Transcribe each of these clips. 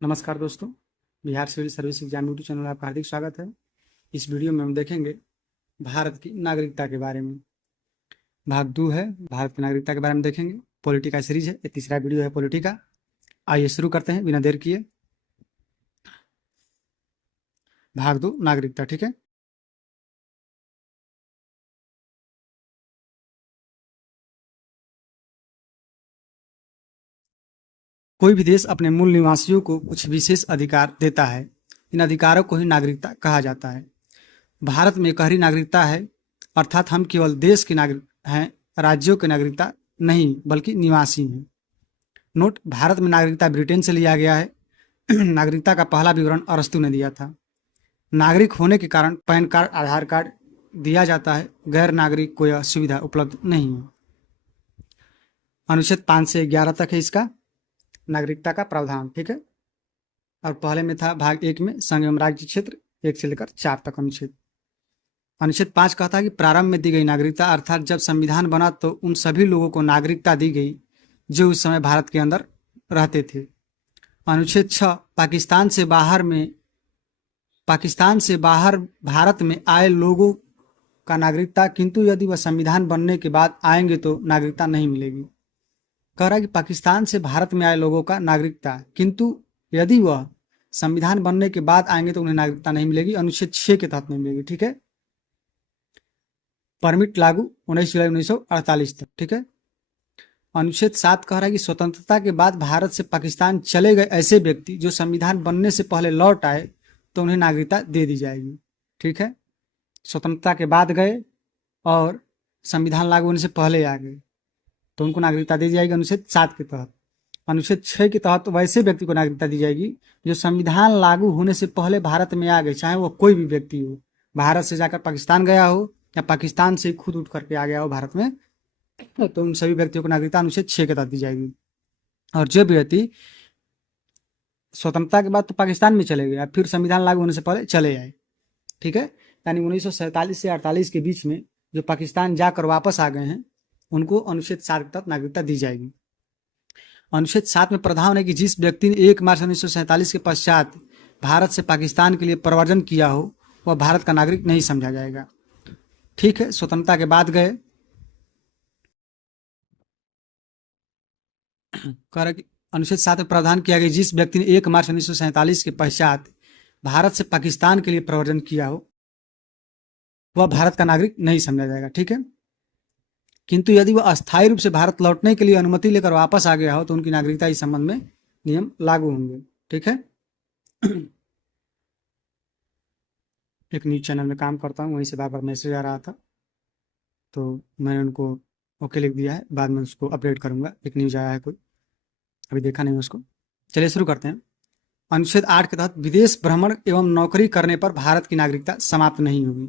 नमस्कार दोस्तों, Bihar civil service exam YouTube channel में आपका हार्दिक स्वागत है। इस वीडियो में हम देखेंगे भारत की नागरिकता के बारे में। भाग 2 है, भारत की नागरिकता के बारे में देखेंगे। पॉलिटिका सीरीज है, ये तीसरा वीडियो है पॉलिटिका। आइए शुरू करते हैं बिना देर किए। भाग 2 नागरिकता, ठीक है। कोई भी देश अपने मूल निवासियों को कुछ विशेष अधिकार देता है। इन अधिकारों को ही नागरिकता कहा जाता है। भारत में एकहरी नागरिकता है, अर्थात हम केवल देश के नागरिक हैं, राज्यों के नागरिकता नहीं बल्कि निवासी हैं। नोट: भारत में नागरिकता ब्रिटेन से लिया गया है। नागरिकता का पहला विवरण अरस्तु ने दिया था। नागरिक होने के कारण पैन कार्ड, आधार कार्ड दिया जाता है। गैर नागरिक को यह सुविधा उपलब्ध नहीं है। अनुच्छेद 5 से 11 तक है इसका नागरिकता का प्रावधान, ठीक है। और पहले में था भाग 1 में संघ एवं राज्य क्षेत्र 1 से लेकर 4 तक अनुच्छेद। अनुच्छेद 5 कहता है कि प्रारंभ में दी गई नागरिकता, अर्थात जब संविधान बना तो उन सभी लोगों को नागरिकता दी गई जो उस समय भारत के अंदर रहते थे। अनुच्छेद 6 पाकिस्तान से बाहर भारत में आए लोगों का नागरिकता, किंतु यदि वह संविधान बनने के बाद आएंगे तो नागरिकता नहीं मिलेगी। कह रहा है कि पाकिस्तान से भारत में आए लोगों का नागरिकता, किंतु यदि वह संविधान बनने के बाद आएंगे तो उन्हें नागरिकता नहीं मिलेगी। अनुच्छेद 6 के तहत नहीं मिलेगी, ठीक है। परमिट लागू 19 जुलाई 1948 तक, ठीक है। अनुच्छेद 7 कह रहा है कि स्वतंत्रता के बाद भारत से पाकिस्तान चले गए ऐसे व्यक्ति जो संविधान बनने से पहले लौट आए तो उन्हें नागरिकता दे दी जाएगी, ठीक है। स्वतंत्रता के बाद गए और संविधान लागू होने से पहले आ गए तो उनको नागरिकता दी जाएगी अनुच्छेद 7 के तहत। अनुच्छेद 6 के तहत वैसे व्यक्ति को नागरिकता दी जाएगी जो संविधान लागू होने से पहले भारत में आ गए, चाहे वो कोई भी व्यक्ति हो, भारत से जाकर पाकिस्तान गया हो या पाकिस्तान से खुद उठ करके आ गया हो भारत में, तो उन सभी व्यक्तियों को नागरिकता अनुच्छेद 6 के तहत दी जाएगी। और जो व्यक्ति स्वतंत्रता के बाद तो पाकिस्तान में चले गए, फिर संविधान लागू होने से पहले चले आए, ठीक है, यानी 1947 से 48 के बीच में जो पाकिस्तान जाकर वापस आ गए हैं उनको अनुच्छेद 7 के तहत नागरिकता दी जाएगी। अनुच्छेद 7 में प्रावधान है कि जिस व्यक्ति ने 1 मार्च 1947 के पश्चात भारत से पाकिस्तान के लिए प्रव्रजन किया हो वह भारत का नागरिक नहीं समझा जाएगा, ठीक है। स्वतंत्रता के बाद गए, कह रहा कि अनुच्छेद 7 में प्रावधान किया गया जिस व्यक्ति ने 1 मार्च 1947 के पश्चात भारत से पाकिस्तान के लिए प्रव्रजन किया हो वह भारत का नागरिक नहीं समझा जाएगा, ठीक है। किंतु यदि वह अस्थायी रूप से भारत लौटने के लिए अनुमति लेकर वापस आ गया हो तो उनकी नागरिकता इस संबंध में नियम लागू होंगे, ठीक है। एक न्यूज चैनल में काम करता हूँ, वहीं से बार बार मैसेज आ रहा था तो मैंने उनको ओके लिख दिया है, बाद में उसको अपडेट करूंगा। एक न्यूज आया है कोई, अभी देखा नहीं उसको। चलिए शुरू करते हैं। अनुच्छेद 8 के तहत विदेश भ्रमण एवं नौकरी करने पर भारत की नागरिकता समाप्त नहीं होगी।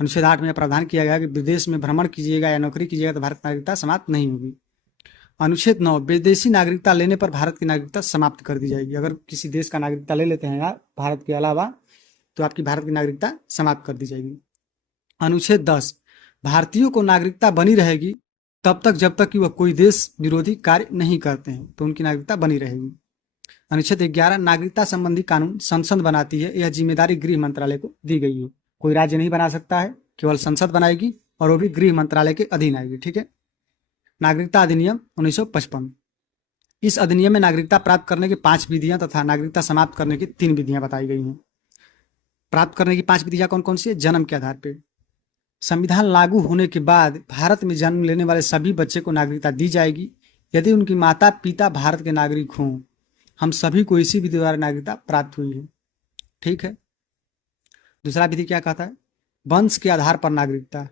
अनुच्छेद 8 में प्रावधान किया गया कि विदेश में भ्रमण कीजिएगा या नौकरी कीजिएगा तो भारत की नागरिकता समाप्त नहीं होगी। अनुच्छेद 9 विदेशी नागरिकता लेने पर भारत की नागरिकता समाप्त कर दी जाएगी। अगर किसी देश का नागरिकता ले लेते हैं आप भारत के अलावा तो आपकी भारत की नागरिकता समाप्त कर दी जाएगी। अनुच्छेद 10 भारतीयों को नागरिकता बनी रहेगी तब तक जब तक कि वह कोई देश विरोधी कार्य नहीं करते हैं तो उनकी नागरिकता बनी रहेगी। अनुच्छेद 11 नागरिकता संबंधी कानून संसद बनाती है, यह जिम्मेदारी गृह मंत्रालय को दी गई है। कोई राज्य नहीं बना सकता है, केवल संसद बनाएगी और वो भी गृह मंत्रालय के अधीन आएगी, ठीक है। नागरिकता अधिनियम 1955, इस अधिनियम में नागरिकता प्राप्त करने की 5 विधियां तथा नागरिकता समाप्त करने की 3 विधियां बताई गई हैं। प्राप्त करने की 5 विधियां कौन कौन सी है? जन्म के आधार पर संविधान लागू होने के बाद भारत में जन्म लेने वाले सभी बच्चे को नागरिकता दी जाएगी यदि उनकी माता पिता भारत के नागरिक हों। हम सभी को इसी विधि द्वारा नागरिकता प्राप्त हुई है, ठीक है। दूसरा विधि क्या कहता है? वंश के आधार पर नागरिकता,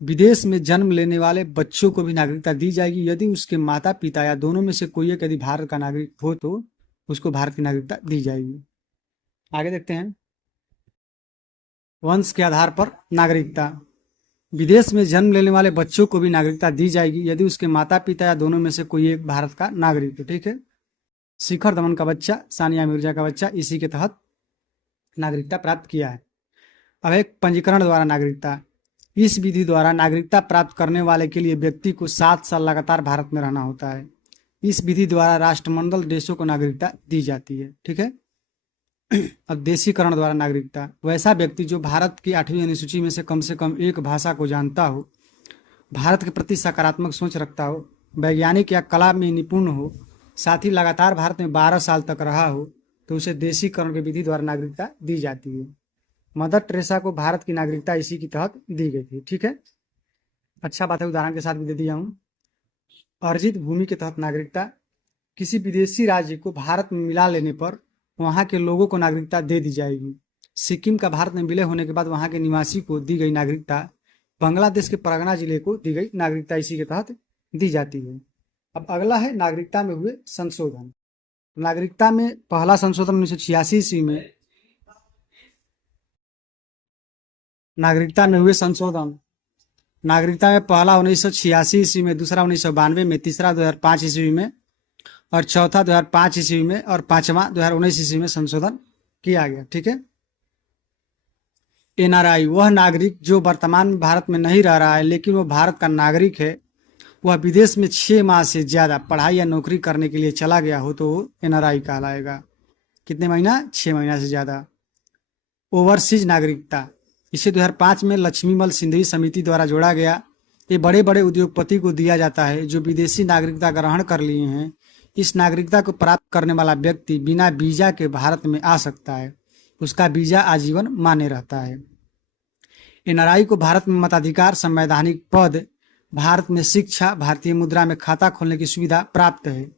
विदेश में जन्म लेने वाले बच्चों को भी नागरिकता दी जाएगी यदि उसके माता पिता या दोनों में से कोई एक यदि भारत का नागरिक हो तो उसको भारत की नागरिकता दी जाएगी। आगे देखते हैं। वंश के आधार पर नागरिकता, विदेश में जन्म लेने वाले बच्चों को भी नागरिकता दी जाएगी यदि उसके माता पिता या दोनों में से कोई एक भारत का नागरिक है, ठीक है। शिखर धवन का बच्चा, सानिया मिर्जा का बच्चा इसी के तहत नागरिकता प्राप्त किया है। अब एक पंजीकरण द्वारा नागरिकता, इस विधि द्वारा नागरिकता प्राप्त करने वाले के लिए व्यक्ति को 7 साल लगातार भारत में रहना होता है। इस विधि द्वारा राष्ट्रमंडल देशों को नागरिकता दी जाती है। ठीक है। अब देशीकरण द्वारा नागरिकता, वैसा व्यक्ति जो भारत की 8वीं अनुसूची में से कम एक भाषा को जानता हो, भारत के प्रति सकारात्मक सोच रखता हो, वैज्ञानिक या कला में निपुण हो, साथ ही लगातार भारत में 12 साल तक रहा हो, तो उसे देशीकरण की विधि द्वारा नागरिकता दी जाती है। मदर टेरेसा को भारत की नागरिकता इसी के तहत दी गई थी। ठीक है, अच्छा बात है, उदाहरण के साथ भी दे दिया हूँ। अर्जित भूमि के तहत नागरिकता, किसी विदेशी राज्य को भारत में मिला लेने पर वहाँ के लोगों को नागरिकता दे दी जाएगी। सिक्किम का भारत में विलय होने के बाद वहाँ के निवासी को दी गई नागरिकता बांग्लादेश के परगना जिले को दी गई नागरिकता इसी के तहत दी जाती है। अब अगला है नागरिकता में हुए संशोधन। नागरिकता में पहला संशोधन 1986 ईस्वी में, नागरिकता में हुए संशोधन, नागरिकता में पहला 1986 ईस्वी में, दूसरा 1992 में, तीसरा 2005 ईस्वी में और चौथा 2005 ईस्वी में और पांचवा 2019 ईस्वी में संशोधन किया गया। ठीक है। एनआरआई, वह नागरिक जो वर्तमान में भारत में नहीं रह रहा है लेकिन वो भारत का नागरिक है, वह विदेश में 6 माह से ज्यादा पढ़ाई या नौकरी करने के लिए चला गया हो तो वो एनआरआई कहलाएगा। कितने महीना? 6 महीना से ज्यादा। ओवरसीज नागरिकता, इसे 2005 में लक्ष्मीमल सिंधवी समिति द्वारा जोड़ा गया। ये बड़े बड़े उद्योगपति को दिया जाता है जो विदेशी नागरिकता ग्रहण कर लिए हैं। इस नागरिकता को प्राप्त करने वाला व्यक्ति बिना वीजा के भारत में आ सकता है, उसका वीजा आजीवन मान्य रहता है। एनआरआई को भारत में मताधिकार, संवैधानिक पद, भारत में शिक्षा, भारतीय मुद्रा में खाता खोलने की सुविधा प्राप्त है,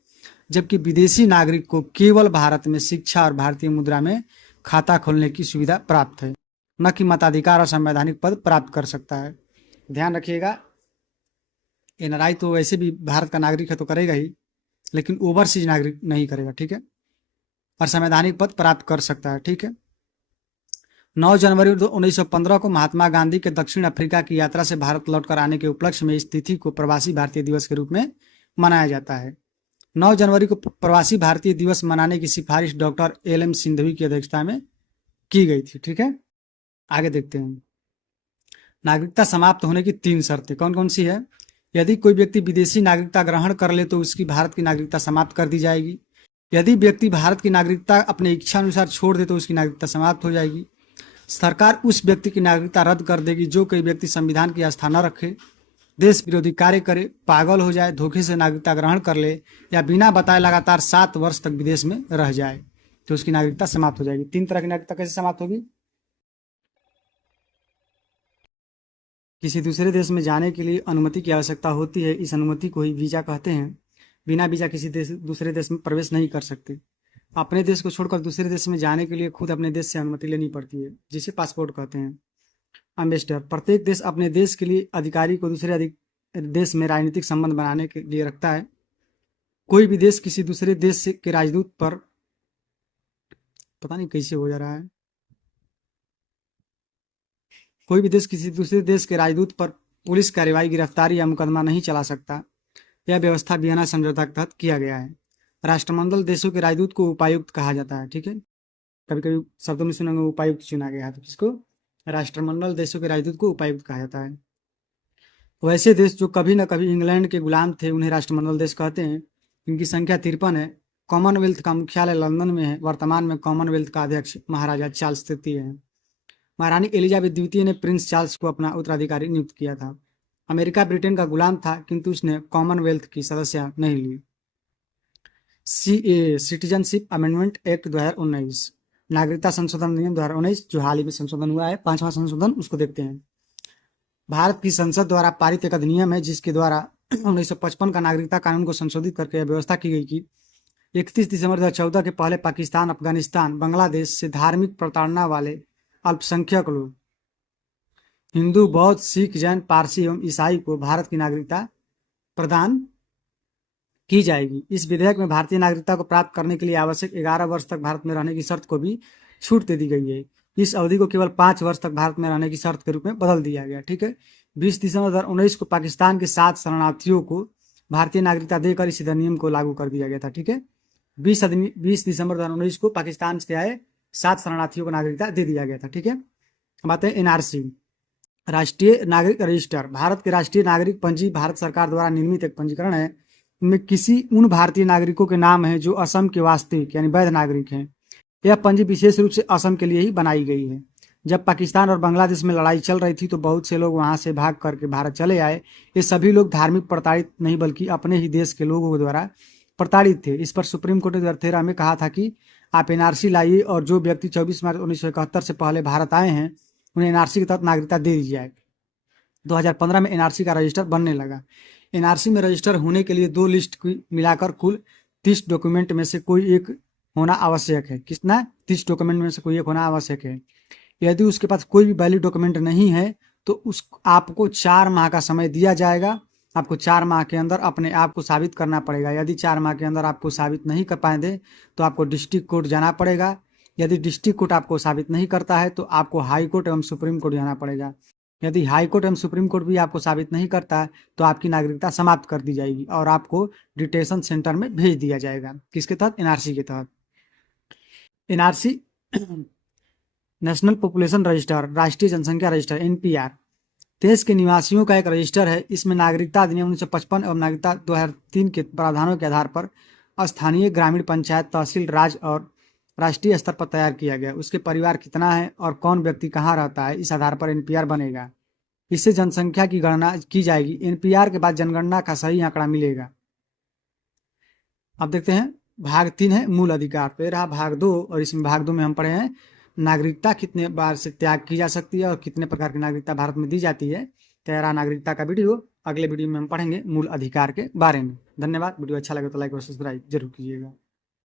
जबकि विदेशी नागरिक को केवल भारत में शिक्षा और भारतीय मुद्रा में खाता खोलने की सुविधा प्राप्त है, न कि मताधिकार और संवैधानिक पद प्राप्त कर सकता है। ध्यान रखिएगा, एनआरआई तो वैसे भी भारत का नागरिक है तो करेगा ही, लेकिन ओवरसीज नागरिक नहीं करेगा। ठीक है। और संवैधानिक पद प्राप्त कर सकता है। ठीक है। 9 जनवरी 1915 को महात्मा गांधी के दक्षिण अफ्रीका की यात्रा से भारत लौटकर आने के उपलक्ष्य में इस तिथि को प्रवासी भारतीय दिवस के रूप में मनाया जाता है। 9 जनवरी को प्रवासी भारतीय दिवस मनाने की सिफारिश डॉक्टर एल.एम. सिंधवी की अध्यक्षता में की गई थी। ठीक है। आगे देखते हैं। नागरिकता समाप्त होने की 3 शर्तें कौन कौन सी है? यदि कोई व्यक्ति विदेशी नागरिकता ग्रहण कर ले तो उसकी भारत की नागरिकता समाप्त कर दी जाएगी। यदि व्यक्ति भारत की नागरिकता अपने इच्छा अनुसार छोड़ दे तो उसकी नागरिकता समाप्त हो जाएगी। सरकार उस व्यक्ति की नागरिकता रद्द कर देगी जो कोई व्यक्ति संविधान की आस्था न रखे, देश विरोधी कार्य करे, पागल हो जाए, धोखे से नागरिकता ग्रहण कर ले या बिना बताए लगातार 7 वर्ष तक विदेश में रह जाए तो उसकी नागरिकता समाप्त हो जाएगी। 3 तरह की नागरिकता कैसे समाप्त होगी? किसी दूसरे देश में जाने के लिए अनुमति की आवश्यकता होती है, इस अनुमति को ही वीजा कहते हैं। बिना वीजा किसी दूसरे देश में प्रवेश नहीं कर सकते। अपने देश को छोड़कर दूसरे देश में जाने के लिए खुद अपने देश से अनुमति लेनी पड़ती है, जिसे पासपोर्ट कहते हैं। एम्बेसडर, प्रत्येक देश अपने देश के लिए अधिकारी को दूसरे देश में राजनीतिक संबंध बनाने के लिए रखता है। कोई भी देश किसी दूसरे देश के राजदूत पर, पता नहीं कैसे हो जा रहा है, कोई भी देश किसी दूसरे देश के राजदूत पर पुलिस कार्रवाई, गिरफ्तारी या मुकदमा नहीं चला सकता। यह व्यवस्था वियना समझौता के तहत किया गया है। राष्ट्रमंडल देशों के राजदूत को उपायुक्त कहा जाता है। ठीक है। कभी कभी शब्दों में सुनेंगे उपायुक्त चुना गया है, तो किसको? राष्ट्रमंडल देशों के राजदूत को उपायुक्त कहा जाता है। वैसे देश जो कभी न कभी इंग्लैंड के गुलाम थे उन्हें राष्ट्रमंडल देश कहते हैं। इनकी संख्या 53 है। कॉमनवेल्थ का मुख्यालय लंदन में है। वर्तमान में कॉमनवेल्थ का अध्यक्ष महाराजा चार्ल्स तृतीय है। महारानी एलिजाबेथ द्वितीय ने प्रिंस चार्ल्स को अपना उत्तराधिकारी नियुक्त किया था। अमेरिका ब्रिटेन का गुलाम था किंतु उसने कॉमनवेल्थ की सदस्यता नहीं ली। सिटीजनशिप अमेंडमेंट एक्ट 2019, नागरिकता संशोधन नियम 2019 जो हाल ही में संशोधन हुआ है, 5वां संशोधन, उसको देखते हैं। भारत की संसद द्वारा पारित एक अधिनियम है जिसके द्वारा 1955 का नागरिकता कानून को संशोधित करके यह व्यवस्था की गई कि 31 दिसंबर 2014 के पहले पाकिस्तान, अफगानिस्तान, बांग्लादेश से धार्मिक प्रताड़ना वाले अल्पसंख्यक लोग, हिंदू, बौद्ध, सिख, जैन, पारसी एवं ईसाई को भारत की नागरिकता प्रदान की जाएगी। इस विधेयक में भारतीय नागरिकता को प्राप्त करने के लिए आवश्यक 11 वर्ष तक भारत में रहने की शर्त को भी छूट दे दी गई है। इस अवधि को केवल 5 वर्ष तक भारत में रहने की शर्त के रूप में बदल दिया गया। ठीक है। 20 दिसंबर 2019 को पाकिस्तान के 7 शरणार्थियों को भारतीय नागरिकता देकर इस अधिनियम को लागू कर दिया गया था। ठीक है। 20 दिसंबर 2019 को पाकिस्तान से आए 7 शरणार्थियों को नागरिकता दे दिया गया था। ठीक है। अब आते हैं एनआरसी, राष्ट्रीय नागरिक रजिस्टर। भारत के राष्ट्रीय नागरिक पंजी भारत सरकार द्वारा निर्मित एक पंजीकरण है इनमें किसी उन भारतीय नागरिकों के नाम हैं जो असम के वास्तविक यानी वैध नागरिक हैं। यह पंजी विशेष रूप से असम के लिए ही बनाई गई है। जब पाकिस्तान और बांग्लादेश में लड़ाई चल रही थी तो बहुत से लोग वहां से भाग करके भारत चले आए। ये सभी लोग धार्मिक प्रताड़ित नहीं बल्कि अपने ही देश के लोगों द्वारा प्रताड़ित थे। इस पर सुप्रीम कोर्ट ने 2013 में कहा था कि आप एनआरसी लाइए और जो व्यक्ति 24 मार्च 1971 से पहले भारत आए हैं उन्हें एनआरसी के तहत नागरिकता दे दी जाए। 2015 में एनआरसी का रजिस्टर बनने लगा। एनआरसी में रजिस्टर होने के लिए 2 लिस्ट की मिलाकर कुल 30 डॉक्यूमेंट में से कोई एक होना आवश्यक है। कितना? 30 डॉक्यूमेंट में से कोई एक होना आवश्यक है। यदि उसके पास कोई भी वैलिड डॉक्यूमेंट नहीं है तो उस आपको 4 माह का समय दिया जाएगा। आपको 4 माह के अंदर अपने आप को साबित करना पड़ेगा। यदि 4 माह के अंदर आपको साबित नहीं कर पाएंगे तो आपको डिस्ट्रिक्ट कोर्ट जाना पड़ेगा। यदि डिस्ट्रिक्ट कोर्ट आपको साबित नहीं करता है तो आपको हाई कोर्ट एवं सुप्रीम कोर्ट जाना पड़ेगा। यदि हाई कोर्ट एवं सुप्रीम कोर्ट भी आपको साबित नहीं करता है तो आपकी नागरिकता समाप्त कर दी जाएगी और आपको डिटेंशन सेंटर में भेज दिया जाएगा। किसके तहत? एनआरसी के तहत। एनआरसी नेशनल पॉपुलेशन रजिस्टर, राष्ट्रीय जनसंख्या रजिस्टर, एनपीआर देश के निवासियों का एक रजिस्टर है। इसमें नागरिकता अधिनियम 1955 एवं नागरिकता 2003 के प्रावधानों के आधार पर स्थानीय, ग्रामीण, पंचायत, तहसील, राज्य और राष्ट्रीय स्तर पर तैयार किया गया। उसके परिवार कितना है और कौन व्यक्ति कहाँ रहता है, इस आधार पर एनपीआर बनेगा। इससे जनसंख्या की गणना की जाएगी। एनपीआर के बाद जनगणना का सही आंकड़ा मिलेगा। अब देखते हैं भाग 3 है मूल अधिकार। तो ये रहा भाग 2 और इसमें भाग 2 में हम पढ़े हैं नागरिकता कितने बार से त्याग की जा सकती है और कितने प्रकार की नागरिकता भारत में दी जाती है। तेरा नागरिकता का वीडियो अगले वीडियो में हम पढ़ेंगे मूल अधिकार के बारे में। धन्यवाद। वीडियो अच्छा लगे तो लाइक और सब्सक्राइब जरूर कीजिएगा।